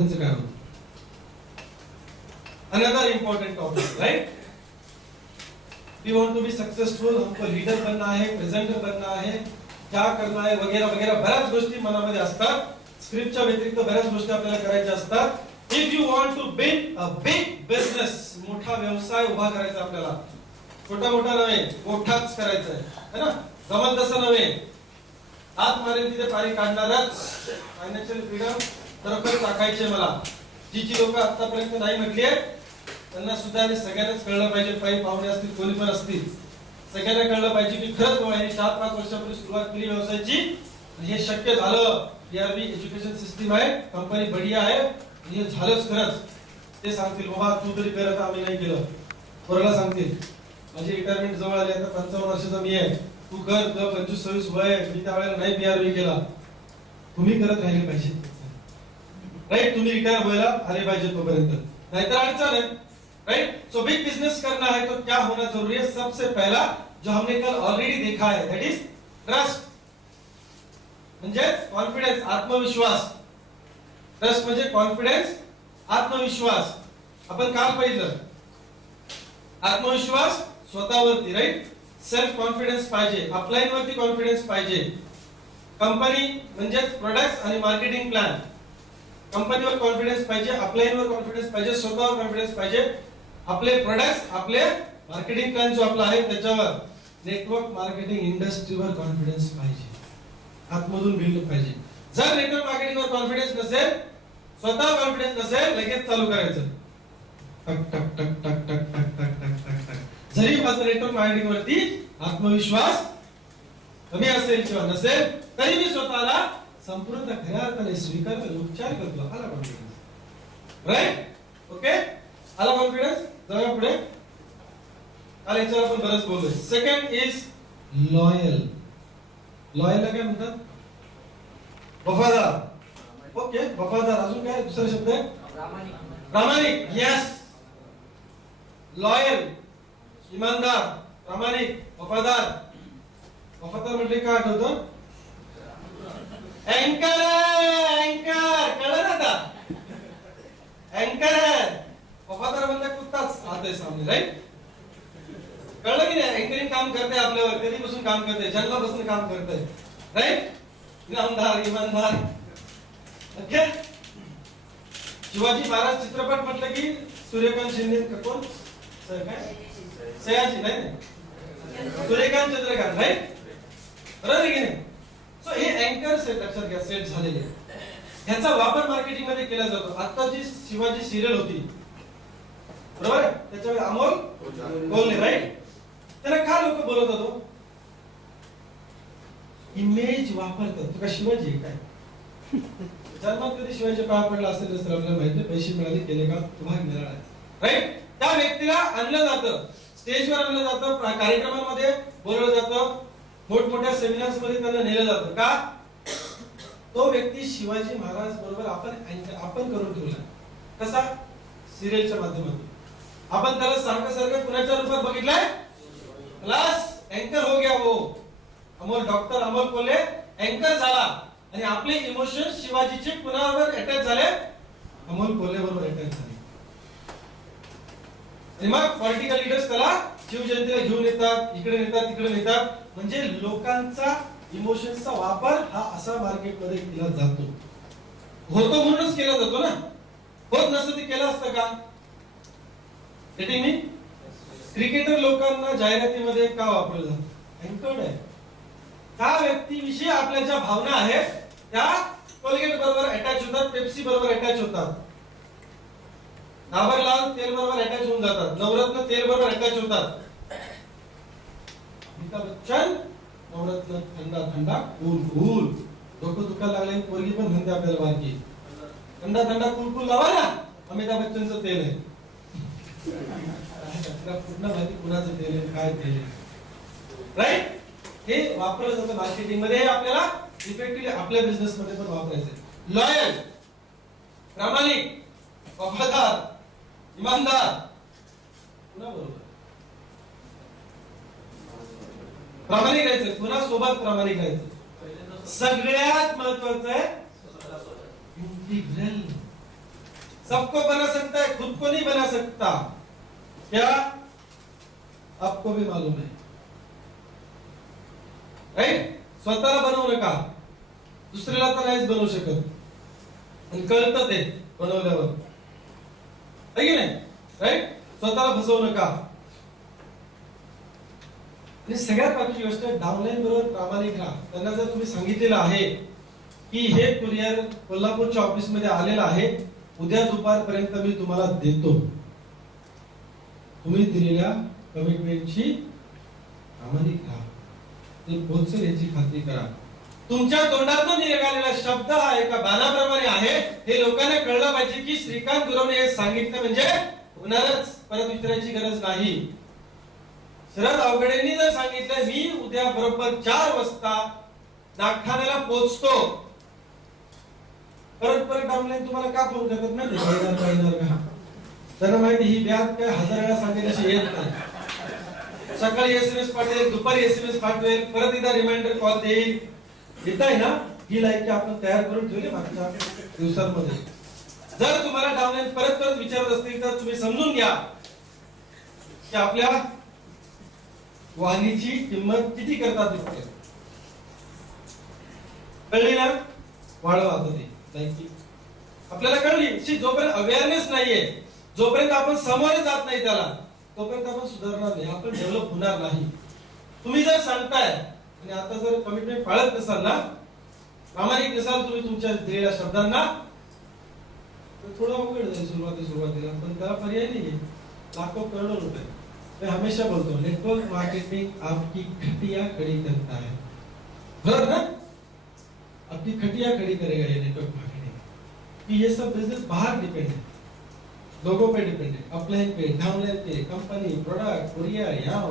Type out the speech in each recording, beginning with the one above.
काय होतं. Another important topic, right? We want to be successful. हमको लीडर बनना है, प्रेजेंटर बनना है, क्या करना है वगैरे वगैरे बऱ्याच गोष्टी मनामध्ये असतात. स्क्रिप्टच्या व्यतिरिक्त बऱ्याच गोष्टी आपल्याला करायच्या असतात. If you want to build a big business, मोठा व्यवसाय उभा करायचा आपल्याला, छोटा मोठा नव्हे, मोठाच करायचा आहे ना. जमल तसं नव्हे, हात मारेल तिथे पारी काढणारच. फायनान्शियल फ्रीडम खरोखर टाकायचे मला. जी लोक आतापर्यंत नाही म्हटली आहेत त्यांना सुद्धा आणि सगळ्यांनाच कळलं पाहिजे. काही पाहुणे असतील, कोणी पण असतील, सगळ्यांना कळलं पाहिजे की खरंच बाबा यांनी 4-5 वर्षापूर्वी सुरुवात केली व्यवसायाची, हे शक्य झालं. पीआरबी एज्युकेशन सिस्टीम आहे, कंपनी बढिया आहे, हे झालंच खरंच. ते सांगतील बाबा तू तरी करत, आम्ही नाही केलं. पोराला सांगतील माझी रिटायरमेंट जवळ आली, आता 55 वर्षाचा मी आहे, तू कर, 25-26 वय, मी त्यावेळेला नाही पीआरबी केला. तुम्ही करत राहिले पाहिजे, राइट? तुम्ही रिटायर व्हायला आले पाहिजे तोपर्यंत, नाहीतर अडचण आहे, राइट? सो बिग बिजनेस करना है तो क्या होना जरूरी है? सबसे पहला जो हमने कल ऑलरेडी देखा है, दैट इज ट्रस्ट, म्हणजे कॉन्फिडन्स, आत्मविश्वास. ट्रस्ट म्हणजे कॉन्फिडन्स, आत्मविश्वास. आपण काल पाहिलं आत्मविश्वास स्वतःवरती, राइट? सेल्फ कॉन्फिडन्स पाहिजे, अपलाइन वरती कॉन्फिडन्स पाहिजे. कंपनी म्हणजे प्रोडक्ट्स आणि मार्केटिंग प्लॅन, कंपनीवर कॉन्फिडन्स पाहिजे, अपलाइनवर कॉन्फिडन्स पाहिजे, स्वतःवर कॉन्फिडन्स पाहिजे, आपले प्रोडक्ट्स, आपले मार्केटिंग प्लॅन जो आपला आहे त्याच्यावर, नेटवर्क मार्केटिंग इंडस्ट्रीवर कॉन्फिडन्स पाहिजे, आतमधून बिल्ड पाहिजे. जर नेटवर्क मार्केटिंगवर कॉन्फिडन्स नसेल, स्वतः कॉन्फिडन्स नसेल, लगेच चालू करायचं टक टक टक टक टक टक टक टक टक टक. जरी माझं नेटवर्क मार्केटिंग वरती आत्मविश्वास कमी असेल किंवा नसेल, तरी मी स्वतःला संपूर्ण खऱ्या अर्थाने स्वीकारतो, उपचार करतो. आला कॉन्फिडन्स, राइट? ओके, आला कॉन्फिडन्स. जाऊया पुढे. आला याच्यावर आपण बरंच बोललोय. Second is loyal. लॉयल काय म्हणतात? वफादार. ओके, वफादार. अजून काय दुसरा शब्द आहे? प्रामाणिक. यस, लॉयल, इमानदार, प्रामाणिक, वफादार. वफादार म्हणजे काय आठवतं? एंकर, एंकर कळलं ना आता? एंकर है, वफादार बंदा कुत्ताच आते सामने, राइट? कळलं की नाही? एंकरिंग काम करते आपल्यावर, कधीपासून काम करते, जन्मापासून काम करते, राइट? इनामदार, इमानदार. ओके. शिवाजी महाराज चित्रपट म्हटलं की सूर्यकांत शिंदे कोण? काय? सयाजी नाही, सूर्यकांत चंद्रकांत, राइट? बरोबर आहे की नाही? सो हे अँकर सेट लक्षात घ्या, सेट झालेले. ह्याचा वापर मार्केटिंग मध्ये केला जातो. आता जी शिवाजी सिरियल होती, बरोबर, त्याच्यावर अमोल कोल्हे, राइट? त्याला का लोक बोलत होतो? इमेज वापरतात. तुका शिवाजी काय जन्मात कधी शिवाजी पाया पडला असेल तर आपल्याला माहिती, पैसे मिळाले, केले का, भाग मिळाला, राइट? त्या व्यक्तीला आणलं जातं, स्टेजवर आणलं जातं, कार्यक्रमांमध्ये बोलवलं जातं, मोठमोठ्या सेमिनार्स मध्ये त्यांना नेलं जातं. का? तो व्यक्ती शिवाजी महाराज बरोबर आपण करून ठेवला. कसा? सिरियलच्या माध्यमातून. आपण त्याला सारखं सारखं कुणाच्या रूपात बघितलंय? प्लस अँकर हो गया वो. अमोल, डॉक्टर अमोल कोल्हे अँकर झाला आणि आपले इमोशन्स शिवाजीचे कुणावर अटॅच झाले? अमोल कोल्हे बरोबर अटॅच झाले. आणि मग पॉलिटिकल लीडर्स त्याला शिवजयंतीला घेऊन येतात, इकडे नेतात, तिकडे नेतात. म्हणजे लोकांचा इमोशन्सचा वापर हा असा मार्केटमध्ये केला जातो. होतो म्हणूनच केला जातो ना. होत नसतं ते केलं असतं का? Getting me? क्रिकेटर लोकांना जाहिरातीमध्ये का वापरलं जातं? अँकर्ड आहे. त्या व्यक्तीविषयी आपल्या ज्या भावना आहेत त्या कोलगेट बरोबर अटॅच होतात, पेप्सी बरोबर अटॅच होतात, डाबरलाल तेल बरोबर अटॅच होऊन जातात, नवरत्न तेल बरोबर अटॅच होतात. अमिताभ बच्चन नवरत्न थंडा थंडा कूल कूल. डोकं दुखायला लागले पोरगी पण म्हणते आपल्याला बारकी, थंडा थंडा कूल कूल लावा ना, अमिताभ बच्चनचं तेल आहे. पूर्ण माहिती कुणाचं तेल आहे, काय तेल आहे, राइट? हे वापरलं जातं मार्केटिंग मध्ये. हे आपल्याला इफेक्टिव्हली आपल्या बिझनेस मध्ये पण वापरायचं. लॉयल, प्रामाणिक, वफादार, इमानदार. पुन्हा बरोबर प्रामाणिक राहायचं, पुन्हा सोबत प्रामाणिक राहायचं. सगळ्यात महत्वाचं आहे इंटिग्रल. सबको बना सकता है, खुद को नहीं बना सकता। क्या आपको भी मालूम है, राइट? स्वतःला बनवू नका, दुसऱ्याला तर नाहीच बनवू शकत, आणि कळतं ते बनवल्यावर, आहे की नाही? राईट? स्वतःला फसवू नका. आणि सगळ्यात बाकीची गोष्ट, डाउनलाईन बरोबर प्रामाणिक राहा. त्यांना जर तुम्ही सांगितलेलं आहे की हे कुरिअर कोल्हापूरच्या ऑफिस मध्ये आलेलं आहे, उद्या दुपारपर्यंत मी तुम्हाला देतो, तुम्ही दिलेल्या कमिटमेंटची प्रामाणिक राहा, ते पोहोचेल याची खात्री करा. तुमच्या तोंडातून निघालेला शब्द हा एका बाणाप्रमाणे आहे, हे लोकांना कळलं पाहिजे की श्रीकांत गुरवणे हे सांगितलं म्हणजे होणारच, परत विचारायची गरज नाही. शरद अवघडेंनी जर सांगितलं मी उद्या बरोबर 4 वाजता नागठाण्याला पोहोचतो, परत डाउनलाईन तुम्हाला का फोन करतात माहिती का? त्यांना माहिती ही व्याज काय 1000 वेळा सांगितल्याशी येत नाही. सकाळी SMS पाठवेल, दुपारी SMS पाठवेल, परत एकदा रिमाइंडर कॉल देईल. येत आहे ना, ही लाईक आपण तयार करून ठेवली मागच्या दिवसांमध्ये. जर तुम्हाला डाउनलाईन परत विचारत असतील तर तुम्ही समजून घ्या की आपल्या वाणीची किंमत किती करतात लोक. कळली ना? वाढवा आता ती लाईक. आपल्याला कळली, जोपर्यंत अवेअरनेस नाहीये, जोपर्यंत आपण समोर जात नाही त्याला, तोपर्यंत आपण सुधारणार नाही, आपण डेव्हलप होणार नाही. तुम्ही जर सांगताय आणि आता जर कमिटमेंट पाळत नसाल ना, प्रामाणिक नसाल तुम्ही तुमच्या दिलेल्या शब्दांना, तर थोडा अवघड जाईल सुरुवातीला, पण त्याला पर्याय नाहीये. लाखो करोडो रुपये. मैं हमेशा बोलता हूँ, नेटवर्क मार्केटिंग आपकी खटिया खड़ी करता है, बराबर ना? आपकी खटिया खड़ी करेगा ये नेटवर्क मार्केटिंग. कि ये सब बिजनेस बाहर डिपेंड है, लोगों पे डिपेंड है, अपलाइन पे, डाउनलाइन पे, कंपनी, प्रोडक्ट, कुरियर, यहाँ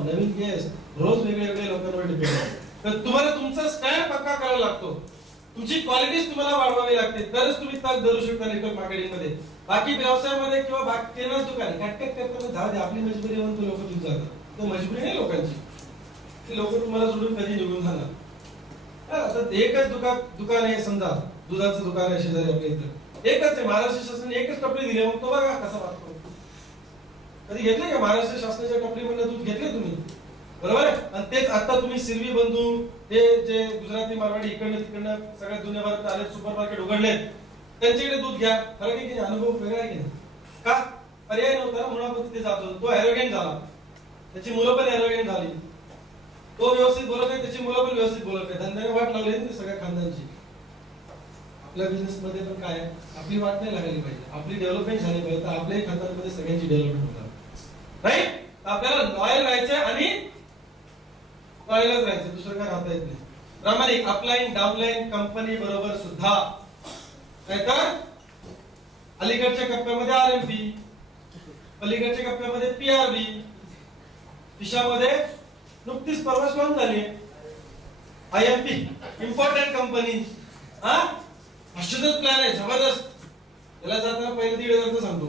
नवीन गेस्ट, रोज वेगळे लोकांवर डिपेंड आहे. तर तुम्हाला तुमचा स्टँड पक्का करावा लागतो, तुमची क्वालिटीज तुम्हाला वाढवावी लागते, तरच तुम्ही तग धरू शकता नेटवर्क मार्केटिंग मध्ये. बाकी व्यवसायामध्ये किंवा बाकी किराणा दुकान कटकट करताना जाऊ दे, आपली मजबुरी म्हणून तो लोक तिथे जातात. तो मजबुरी नाही लोकांची, ते लोक तुम्हाला सोडून कधी निघून जाणार. आता एकच दुकान आहे, समजा दुधाचं दुकान आहे शेजारी आपल्या इथं, एकच आहे. महाराष्ट्र शासनाने एकच टपरी दिली, मग तो बघा कसा वाटतो. कधी घेतले का महाराष्ट्र शासनाच्या टपरीमधलं दूध घेतले तुम्ही? बरोबर आहे. आणि तेच आता तुम्ही सिरवी बंधू, हे जे गुजराती मारवाडी इकडनं तिकडनं सगळ्या दुनियाभरात आले, सुपरमार्केट उघडले, त्यांच्याकडे दूध घ्या. फरक आहे की नाही? अनुभव वेगळा आहे की नाही? का? पर्याय नव्हता ना, म्हणून आपण तिथे जात होतो. तो एरोगेंट झाला, त्याची मुलं पण एरोगेंट झाली. तो व्यवस्थित बोलत नाही, त्याची मुलं पण व्यवस्थित बोलत नाही. धंद्याने वाट लावली ना सगळ्या खानदानची. आपल्या बिझनेस मध्ये पण काय, आपली वाट नाही लागायला पाहिजे, आपली डेव्हलपमेंट झाली पाहिजे, तर आपल्याही खात्यांमध्ये सगळ्यांची डेव्हलपमेंट होणार, राईट? आपल्याला लॉयल राहायचं आणि लॉयलच राहायचं, दुसरं काय राहता येत नाही. प्रामाणिक अपलाईन डाउनलाईन कंपनी बरोबर सुद्धा, नाहीतर अलीकडच्या कप्प्यामध्ये RMP, पलीकडच्या कप्प्यामध्ये PRB, खिशामध्ये नुकतीच परवाच लॉन्च झाली IMP, इम्पॉर्टंट कंपनी. अशाच प्लॅन आहे जबरदस्त. त्याला जाताना पहिले 1,500 सांगतो,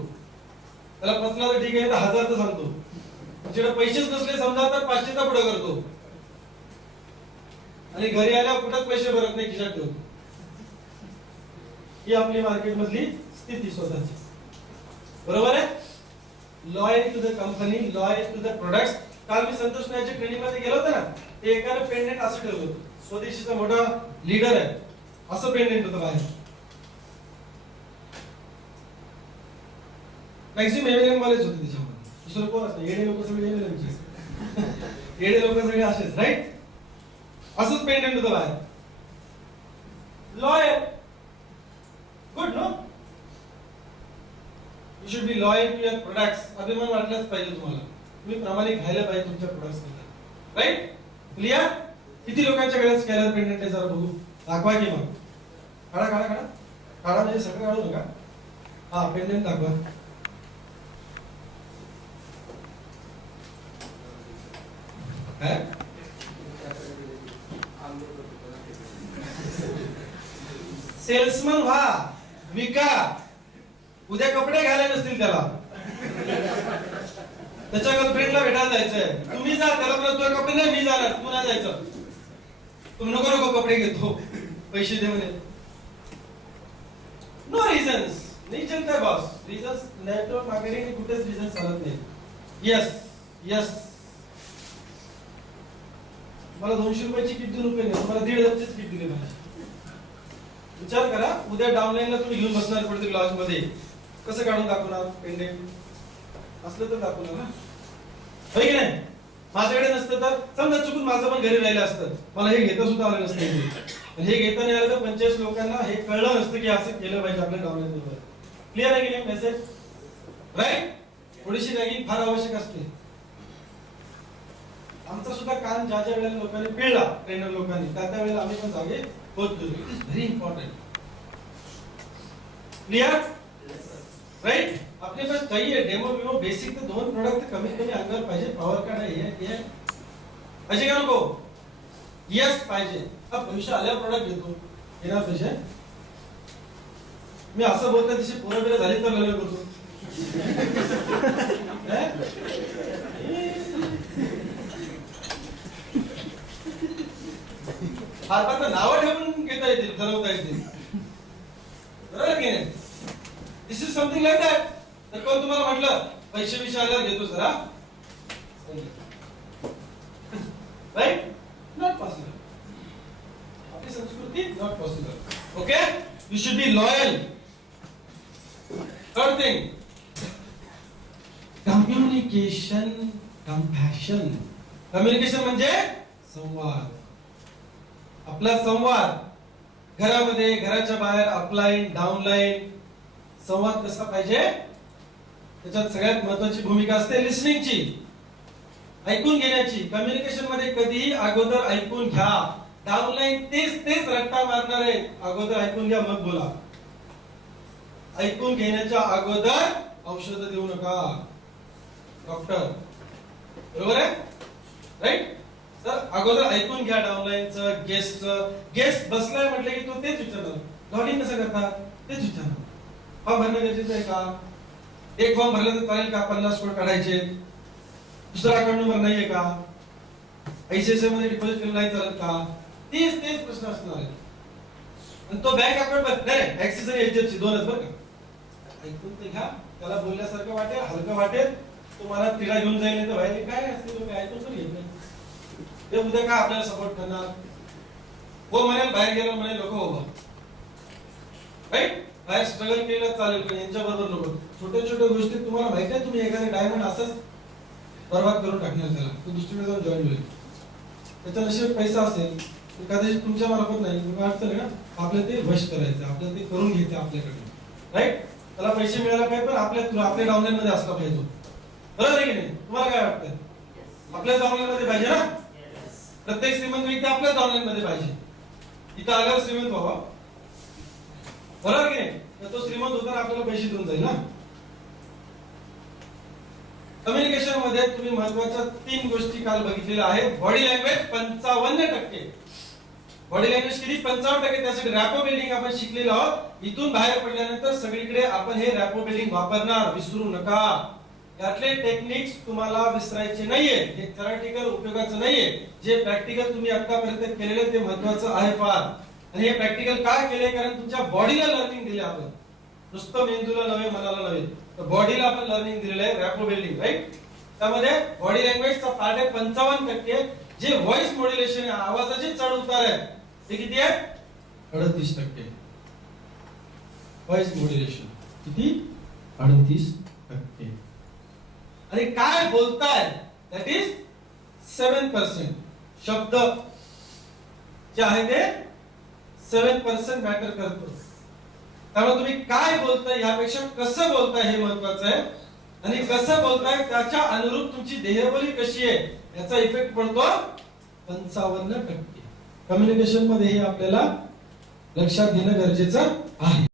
त्याला पचला तर ठीक आहे, 1000 सांगतो. तुमच्याकडे पैसेच नसले समजा तर 500 पुढे करतो, आणि घरी आल्यावर कुठंच पैसे भरत नाही, खिशात ठेवतो. ही आपली मार्केट मधली स्थिती स्वतःची, बरोबर आहे? Loyal to the company, loyal to the products. काल मी संतोष नायच्या ट्रेनिंग मध्ये गेलो होतो ना, ते एकाने पेंडेंट असं ठेवलं होतं, स्वदेशीचा मोठा लीडर आहे असं पेंडेंट होतं बाहेर. मॅक्सिमम एमएलएम वालेच होते त्याच्यामध्ये, दुसरं कोण असतं? येडे लोक सगळे एमएलएमचे, येडे लोक सगळे असेच, राईट? असंच पेंडेंट होतं बाहेर. Loyal, good no? You should be loyal to your products. अभिमान वाटलाच पाहिजे तुम्हाला, तुम्ही प्रामाणिक राहायला पाहिजे तुमच्या प्रोडक्ट्स बद्दल, राईट? क्लियर? किती लोकांच्या गळ्यात स्कॅनर पेंडेंट आहे जरा बघू, दाखवा की मग. काढा काढा काढा काढा, म्हणजे सगळं काढू नका. हा पेंडेंट दाखवा. काय सेल्समन व्हा, विका. उद्या कपडे घालायला नसतील त्याला, त्याच्या गर्लफ्रेंडला भेटायला जायचंय, तुम्ही जा. त्याला तुझे कपडे नाही, मी जाणार, तू नाही जायचं. तुम्ही नको नको कपडे घेतो, पैसे दे म्हणे. नो रिझन्स, नहीं चलता आहे बॉस. रिझन्स नेटवर्क मार्केटिंग कुठेच रिझन चालत नाही. यस यस, मला 200 रुपयाची किट देऊन रुपये नाही, मला 1,500ची किट दिली पाहिजे. विचार करा, उद्या डाउनलाईनला तुम्ही घेऊन बसणार पडते क्लास मध्ये, कसं काढून दाखवणार? पेंडेंट असलं तर दाखवणार ना, होय की नाही? माझ्याकडे नसतं तर समजा चुकून माझं पण घरी राहिलं असतं, मला हे घेता सुद्धा आलं नसतं. हे घेता नाही आलं तर 45 लोकांना हे कळलं नसतं की असं केलं पाहिजे आपल्या डाउनलाईन बरोबर. क्लिअर आहे की नाही मेसेज? राईट. थोडीशी रॅगिंग फार आवश्यक असते. आमचा सुद्धा कान ज्या ज्या वेळेला लोकांनी पिळला, ट्रेनर लोकांनी, त्या त्या वेळेला आम्ही पण जागे होतो. It is very important. Clear? Right. अपने पास चाहिए डेमो विमो बेसिक तो 2 प्रोडक्ट कमीत कमी अंगावर पाहिजे. पॉवर कार्ड आहे हे पाहिजे का नको? यस पाहिजे. अब भविष्य आल्यावर प्रोडक्ट घेतो, येणार पैसे. मी असं बोलतोय तशी पोरं बिरं झाली तर लग्न करतो. फार नावं ठेवून घेता येतील, ठरवता येतील, बरोबर की नाही? दिस इज समथिंग लाईक दॅट. तर कोण तुम्हाला म्हटलं पैसे विषय आल्यावर घेतो सर? राईट? Not possible. आपली संस्कृती not possible. Okay, you should be loyal. Third thing, communication compassion. Communication म्हणजे संवाद. आपला संवाद घरामध्ये, घराच्या बाहेर, अपलाईन, डाउनलाईन, संवाद कसा पाहिजे? त्याच्यात सगळ्यात महत्त्वाची भूमिका असते लिसनिंगची, ऐकून घेण्याची. कम्युनिकेशन मध्ये कधीही अगोदर ऐकून घ्या. डाउनलाईन तेच रट्टा मारणार आहे. अगोदर ऐकून घ्या मग बोला. ऐकून घेण्याच्या अगोदर औषध देऊ नका. डॉक्टर, बरोबर आहे? राईट. तर अगोदर ऐकून घ्या डाउनलाईनचं, गेस्ट बसलाय म्हटलं की तो तेच विचारणार, लॉग इन कसं करतात तेच विचारणार. फॉर्म भरणं गरजेचं आहे का? एक फॉर्म भरला तर चालेल का? 50 कोड काढायचे. दुसरा अकाउंट नंबर नाहीये का? आयसीआयसीआय मध्ये डिपॉझिट केलं नाही चालत का? तेच प्रश्न असणार आहे. आणि तो बँक अकाउंट नाही, ऍक्सिस आणि एचडीएफसी दोनच बरं का. ऐकून ते घ्या, त्याला बोलल्यासारखं वाटेल, हलकं वाटेल, तुम्हाला तिला घेऊन जाईल. तर व्हायला काय असते, तुम्ही ऐकून पण घेत नाही. ते उद्या काय आपल्याला सपोर्ट करणार? हो म्हणेल, बाहेर गेला म्हणेल लोक हो, राईट. बाहेर स्ट्रगल केलं चालेल, पण यांच्या बरोबर नको. छोट्या गोष्टी तुम्हाला माहिती आहे, तुम्ही एखादा डायमंड असंच बर्बाद करून टाकणार त्याला, तो दुसरीकडे जाऊन जॉईन होईल. त्याच्या नशिबात पैसा असेल, कदाचित तुमच्या मार्फत नाही, तुम्ही अडचण आहे ना, आपल्याला ते वश करायचं, आपल्याला ते करून घ्यायचं आपल्याकडे, राईट. त्याला पैसे मिळायला पाहिजे, पण आपल्या डाउनलाईन मध्ये असला पाहिजे तो. बरोबर आहे की नाही? तुम्हाला काय वाटतं? आपल्या डाउनलाईन मध्ये पाहिजे ना. प्रत्येक श्रीमंत व्यक्ती आपल्याच डाउनलाईन मध्ये पाहिजे. इथं आल्यावर श्रीमंत व्हावा, बरोबर की नाही? तर तो श्रीमंत होताना आपल्याला पैसे देऊन जाईल ना. कम्युनिकेशन मध्ये तुम्ही महत्वाच्या 3 गोष्टी काल बघितलेल्या आहेत. बॉडी लँग्वेज 55%, बॉडी लँग्वेज किती? 55%. त्यासाठी रॅपो बिल्डिंग आपण शिकलेलो आहोत. इथून बाहेर पडल्यानंतर सगळीकडे आपण हे रॅपो बिल्डिंग वापरणार, विसरू नका. यातले टेक्निक्स तुम्हाला विसरायचे नाहीये. हे थेरॉटिकल उपयोगाचं नाहीये. जे प्रॅक्टिकल तुम्ही आतापर्यंत केलेले ते महत्वाचं आहे फार. आणि हे प्रॅक्टिकल काय केले? कारण तुमच्या बॉडीला लर्निंग दिले आपण, नुसतं मेंदूला नव्हे, मनाला नव्हे. तर बॉडीला आपण लर्निंग दिलेलं आहे, रॅपो बिल्डिंग, राईट. त्यामध्ये बॉडी लँग्वेजचा पार्ट आहे 55%. जे व्हॉइस मॉड्युलेशन आहे, आवाजाचे चढ उतार आहे, ते किती आहे? 38%. व्हॉइस मॉड्युलेशन किती? 38%. आणि काय बोलताय? That is 7%. शब्द जे आहे ते 7% मॅटर करतो. त्यामुळे तुम्ही काय बोलताय यापेक्षा कसं बोलताय हे महत्वाचं आहे. आणि कसं बोलताय त्याच्या अनुरूप तुमची देहबोली कशी आहे याचा इफेक्ट पडतो 55%. कम्युनिकेशन मध्ये हे आपल्याला लक्षात घेणं गरजेचं आहे.